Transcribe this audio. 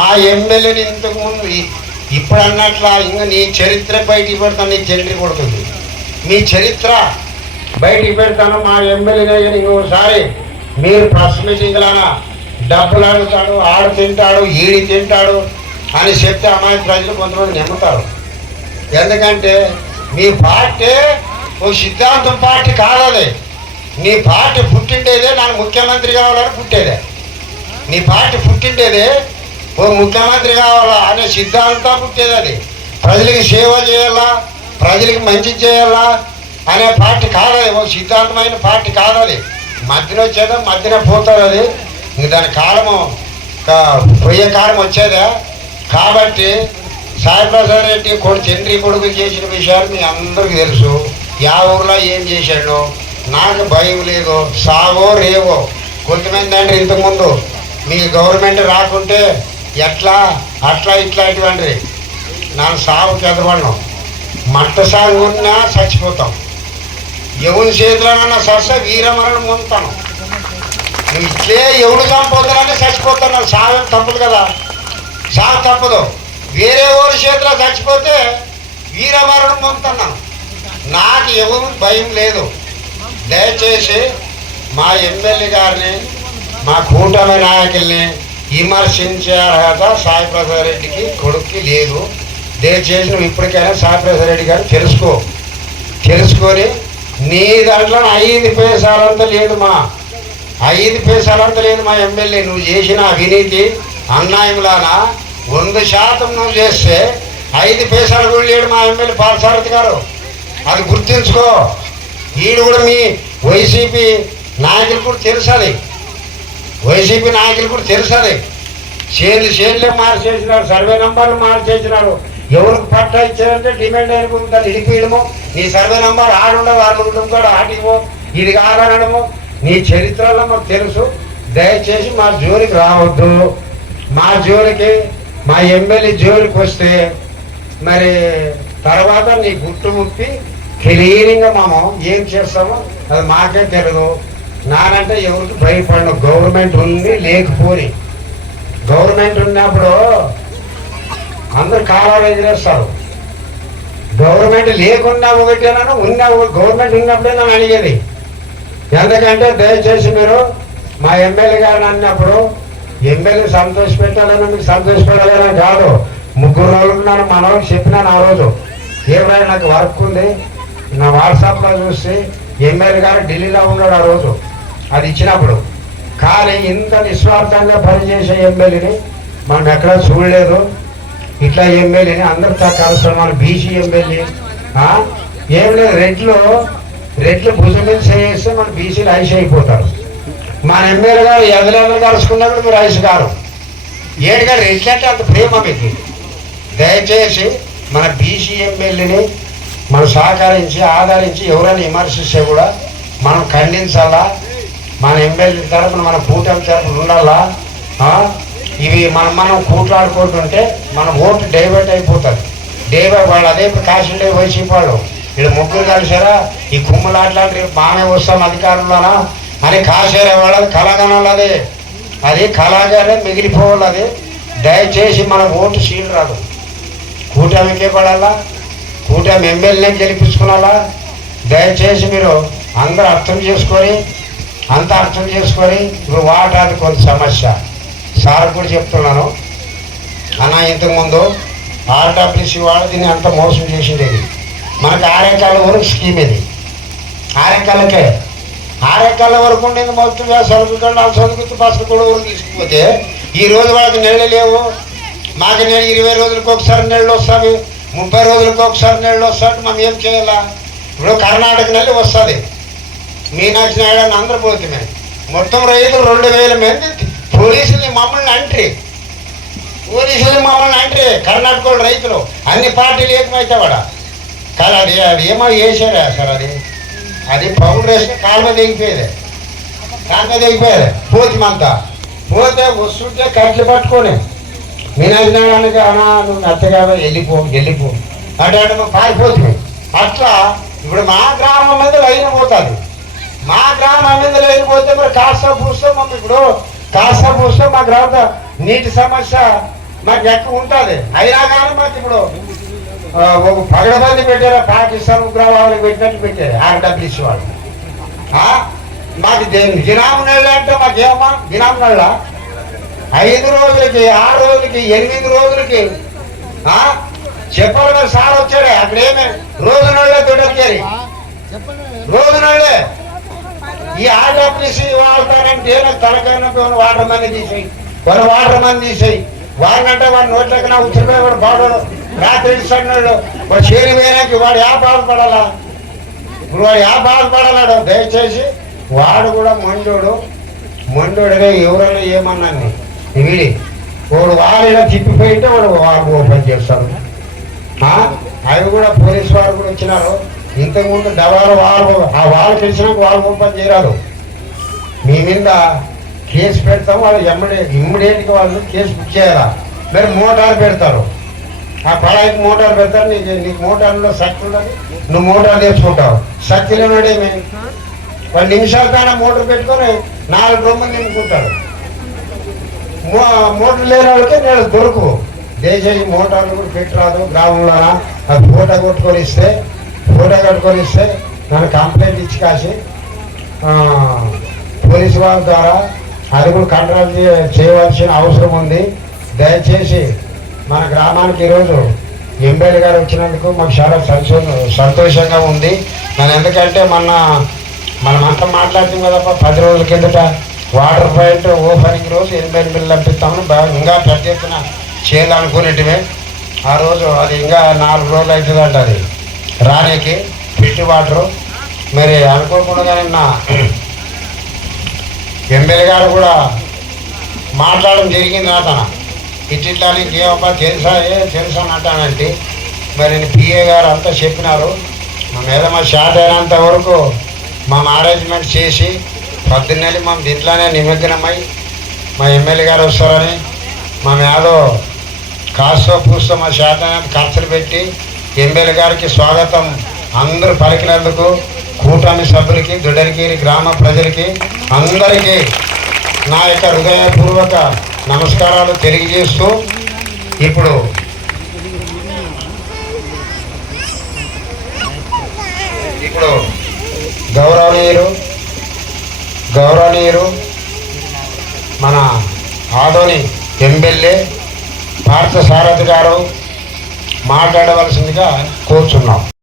మా ఎమ్మెల్యేని ఇంతకుముందు ఇప్పుడు అన్నట్లా ఇంకా నీ చరిత్ర బయటికి పెడతాను నీ చరిత్ర కొడుతుంది. మీ చరిత్ర బయటికి పెడతాను మా ఎమ్మెల్యేనే కానీ ఇంకోసారి మీరు ప్రశ్నించగలనా డబ్బులు అడుగుతాడు ఆడు తింటాడు ఈడి తింటాడు అని చెప్తే అమ్మాయి ప్రజలు కొంతమంది నమ్ముతారు. ఎందుకంటే మీ పార్టీ ఓ సిద్ధాంతం పార్టీ కాదది. నీ పార్టీ పుట్టిండేదే నాకు ముఖ్యమంత్రి కావాలని పుట్టేదే. నీ పార్టీ పుట్టిండేదే ఓ ముఖ్యమంత్రి కావాలా అనే సిద్ధాంతం పుట్టేది అది సేవ చేయాలా? ప్రజలకి మంచి చేయాలా? అనే పార్టీ కాదది ఓ సిద్ధాంతమైన పార్టీ కాదది మధ్యలో వచ్చేదా? మధ్యన పోతుంది అది? ఇంక దాని కాలము పోయే కాలం వచ్చేదే? కాబట్టి సాయిప్రసాద్ రెడ్డి కొడుకు తండ్రి కొడుకు చేసిన విషయాలు మీ అందరికీ తెలుసు. యా ఊర్లో ఏం చేశాడు? నాకు భయం లేదు. సావో రేవో. కొంతమంది అంటే ఇంతకుముందు మీ గవర్నమెంట్ రాకుంటే ఎట్లా? అట్లా ఇట్లాంటివండి నన్ను సాగు ఎదవడం మట్ట సాగు ఉన్నా చచ్చిపోతాం. ఎవరి చేతిలోనన్నా సస వీరమరణం పొందుతాను నువ్వు ఇట్లే ఎవడు చంపోతానంటే చచ్చిపోతాను నాకు సాగం తప్పదు కదా. సాగు తప్పదు. వేరే ఊరి చేతిలో చచ్చిపోతే వీరమరణం పొందుతున్నాను నాకు ఎవరు భయం లేదు. దయచేసి మా ఎమ్మెల్యే గారిని మా కూటమి నాయకుల్ని విమర్శించే అర్హత సాయి ప్రసాద్ రెడ్డికి కొడుక్కి లేదు. దయచేసి నువ్వు ఇప్పటికైనా సాయి ప్రసాద్ రెడ్డి గారు తెలుసుకో. తెలుసుకొని నీ దాంట్లో ఐదు పేసాలంత లేదు మా. ఐదు పేసాలంత లేదు మా ఎమ్మెల్యే. నువ్వు చేసిన అవినీతి అన్యాయంలానా వంద శాతం నువ్వు చేస్తే ఐదు పేసాలు కూడా లేడు మా ఎమ్మెల్యే పాలసారథి గారు. అది గుర్తుంచుకో. ఈడు కూడా మీ వైసీపీ నాయకులు కూడా తెలుసు అది. వైసీపీ నాయకులు కూడా తెలుసు షేర్లు షేర్లే మార్చేసినారు సర్వే నంబర్లు మార్చేసినారు. ఎవరికి పట్టా ఇచ్చారంటే డిమాండ్ అయిపోతుంది దాన్ని ఇడిపోయడము. నీ సర్వే నంబర్ ఆడుండ వాళ్ళు ఉండడం కూడా ఆటిపో ఇది కాదనడము. నీ చరిత్రలో మాకు తెలుసు. దయచేసి మా జోలికి రావద్దు. మా జోలికి మా ఎమ్మెల్యే జోలికి వస్తే మరి తర్వాత నీ గుట్టు ముప్పి క్లీనింగ్గా మనం ఏం చేస్తామో అది మాకే తెలియదు నానంటే ఎవరికి భయపడను. గవర్నమెంట్ ఉంది లేకపోని. గవర్నమెంట్ ఉన్నప్పుడు అందరు కాలాలు ఎదిరేస్తారు గవర్నమెంట్ లేకున్నా ఒకటేనా ఉన్న గవర్నమెంట్ ఉన్నప్పుడే నన్ను అడిగేది. ఎందుకంటే దయచేసి మీరు మా ఎమ్మెల్యే గారిని అన్నప్పుడు ఎమ్మెల్యే సంతోష పెట్టాలని మీకు సంతోష పెట్టాలని కాదు. ముగ్గురు రోజులు ఉన్నాను మన చెప్పినాను ఆ రోజు. ఏమైనా నాకు వర్క్ ఉంది నా వాట్సాప్లో చూసి ఎమ్మెల్యే గారు ఢిల్లీలో ఉన్నాడు ఆ రోజు. అది ఇచ్చినప్పుడు కానీ ఇంత నిస్వార్థంగా పనిచేసే ఎమ్మెల్యేని మనం ఎక్కడా చూడలేదు. ఇట్లా ఎమ్మెల్యేని అందరితో కలిసి మన బీసీ ఎమ్మెల్యే ఏం లేదు రెడ్లు రెడ్లు భుజం మీద చేస్తే మన బీసీలు ఐస్ అయిపోతారు. మన ఎమ్మెల్యే గారు ఎదలెదలు కలుసుకున్నప్పుడు మీరు ఐస్ గారు ఏడు గారు రెడ్లంటే అంత ప్రేమ మీకు. దయచేసి మన బీసీ ఎమ్మెల్యేని మనం సహకరించి ఆదరించి ఎవరైనా విమర్శిస్తే కూడా మనం ఖండించాలా? మన ఎమ్మెల్యే తరపున మన కూటమి తరపున ఉండాలా? ఇవి మనం మనం కూట్లాడుకుంటుంటే మన ఓటు డైవర్ట్ అయిపోతుంది. డైవర్ట్ వాళ్ళు అదే కాశీడే వైసీపీ వాళ్ళు వీళ్ళు ముగ్గురు కలిసారా ఈ కుమ్ములాట్లాంటి బాగానే వస్తాం అధికారంలోనా అని కాసేరే వాళ్ళది కళాగణాలు అదే అది కళాగానే మిగిలిపోవాలి అది దయచేసి మన ఓటు సీల్ రాదు. కూటమికే పడాలా? కూటమి ఎమ్మెల్యేని గెలిపించుకున్నాలా? దయచేసి మీరు అందరూ అర్థం చేసుకొని అంత అర్థం చేసుకొని ఇప్పుడు వాడటానికి కొంత సమస్య. సార్ కూడా చెప్తున్నాను. అన్న ఇంతకుముందు ఆర్డబ్ల్యూసీ వాళ్ళు దీన్ని అంత మోసం చేసిండేది మనకు ఆరేకాల వరకు స్కీమ్ ఇది ఆరేకాలకే ఆరేకాల వరకు ఉండేది మొత్తం చదువుకుంటాడు సరుకుతు చదువుకుంటూ బస్సు కూడా ఊరు తీసుకుపోతే ఈ రోజు వాళ్ళకి నెలలు లేవు. మాకు నెల ఇరవై రోజులకు ఒకసారి నెలలు వస్తుంది ముప్పై రోజులకు ఒకసారి నెలలు వస్తాడు మనం ఏం చేయాలా? ఇప్పుడు కర్ణాటక నెల వస్తుంది. మీనాక్షి నాయుడు అని అందరూ పోతున్నాయి మొత్తం రైతులు రెండు వేల మంది పోలీసుల్ని మమ్మల్ని అంట్రి. పోలీసులు మమ్మల్ని అంట్రీ. కర్ణాటక రైతులు. అన్ని పార్టీలు ఏకమైతే వాడ? కానీ అది అది ఏమో వేసాడు సార్ అది? అది పౌడర్ వేస్తే దిగిపోయేది కాళ్ళ దిగిపోయేది పోతిమంతా. పోతే వస్తుంటే కట్లు పట్టుకొని మీనాజనాడానికి అన్నా నువ్వు అత్తగా వెళ్ళిపో వెళ్ళిపో. అంటే అంటే పారిపోతుంది అట్లా ఇప్పుడు మా గ్రామం మీద లైన్ పోతుంది. మా మీద లైన్ పోతే మరి కాస్త పూస్తే మమ్మల్ని ఇప్పుడు. కాస్త పూస్తే మా గ్రామ నీటి సమస్య మాకు ఎక్కువ ఉంటుంది అయినా కానీ మాకు ఇప్పుడు ఒక పగడబంది పెట్టారు పాకిస్తాన్ ఉగ్రవాదులకు పెట్టినట్టు పెట్టారు ఆర్డబ్ల్యూసీ వాళ్ళు. ఆ? మాకు ది- దినాము నెల అంటే మాకేమమ్మా? దినాము నెల ఐదు రోజులకి ఆరు రోజులకి ఎనిమిది రోజులకి ఆ? చెప్పాలి సార్ వచ్చాడే అక్కడ ఏమే? రోజు నెలలే దొడ్డొచ్చారు రోజు నెలలే. ఈ ఆర్డబ్ల్యూసీ వాడతానంటే నాకు తలకైనా వాటర్ మంది తీసేయి. వాళ్ళు వాటర్ మంది తీసేయి. వాడినంటే వాడి నోట్లకి నా ఉచిరిపోయి వాడు బాడోడు రాత్రి ఇస్తాడు వాడు చేరి పోయినాకి వాడు యా బాధపడాలా ఇప్పుడు వాడు యా బాధపడాలాడు దయచేసి వాడు కూడా మండోడు మండోడుగా ఎవరైనా ఏమన్నాను వీడి వాడు వారిలో తిప్పిపోయింటే వాడు వాడు ఓపెన్ చేస్తాడు. ఆ? అవి కూడా పోలీసు వారు కూడా వచ్చినారు. ఇంతకుముందు డబాలు వాళ్ళు ఆ వాళ్ళు తెలిసినాక వాళ్ళు ముప్పని చేయరాదు. మీ మీద కేసు పెడతాం వాళ్ళు ఎమ్మడే ఇమ్మీడియట్గా వాళ్ళు కేసు బుక్ చేయాలా? మరి మోటార్ పెడతారు. ఆ పడాయికి మోటార్ పెడతారు నీకు నీకు మోటార్లో శక్తి ఉన్నది నువ్వు మోటార్ నేర్చుకుంటావు. శక్తి లేనివాడేమి వాళ్ళు నిమిషాల కాడ మోటార్ పెట్టుకొని నాలుగు రొమ్మలు నింపుకుంటారు. మో- మోటార్ లేని వాళ్ళకి నేను దొరకు. దేశ మోటార్లు కూడా పెట్టరాదు గ్రామంలోన? అది ఫోటో కొట్టుకొని ఇస్తే ఫోటో కట్టుకొని ఇస్తే నన్ను కంప్లైంట్ ఇచ్చి కాసి పోలీసు వాళ్ళ ద్వారా అది కూడా కంట్రోల్ చేయవలసిన అవసరం ఉంది. దయచేసి మన గ్రామానికి ఈరోజు ఎమ్మెల్యే గారు వచ్చినందుకు మాకు చాలా సంతోష సంతోషంగా ఉంది. మన ఎందుకంటే మొన్న మనం మాట్లాడుతుంది మాట్లాడుతాం కదప్ప పది రోజుల కిందట వాటర్ పాయింట్ ఓపెనింగ్ రోజు ఎనభై ఎనిమిది పంపిస్తామని బాగా ఇంకా ప్రత్యేకన చేయాలనుకునేటివే ఆ రోజు అది ఇంకా నాలుగు రోజులు అవుతుందంట అది. రానికి ఫిట్ వాటరు. మరి అనుకోకుండా నిన్న ఎమ్మెల్యే గారు కూడా మాట్లాడడం జరిగింది అతను ఇట్లా ఇంకేమబ్బా తెలుసా? ఏ తెలుసా అని అంటానంటే మరి పిఏ గారు అంతా చెప్పినారు. మా మీద మా షాట్ అయినంత వరకు మా మేనేజ్మెంట్ చేసి పొద్దున్నెల్లి మా దీంట్లోనే నిమగ్నమై మా ఎమ్మెల్యే గారు వస్తారని మా మేడో కాస్తో పూస్తో మా శాత ఖర్చులు పెట్టి ఎమ్మెల్యే గారికి స్వాగతం. అందరూ పలికినందుకు కూటమి సభ్యులకి దుడరిగిరి గ్రామ ప్రజలకి అందరికీ నా యొక్క హృదయపూర్వక నమస్కారాలు తెలియజేస్తూ ఇప్పుడు ఇప్పుడు గౌరవనీయులు గౌరవనీయులు మన ఆదోని ఎమ్మెల్యే పార్థసారథి గారు మాట్లాడవలసిందిగా కోరుచున్నాం.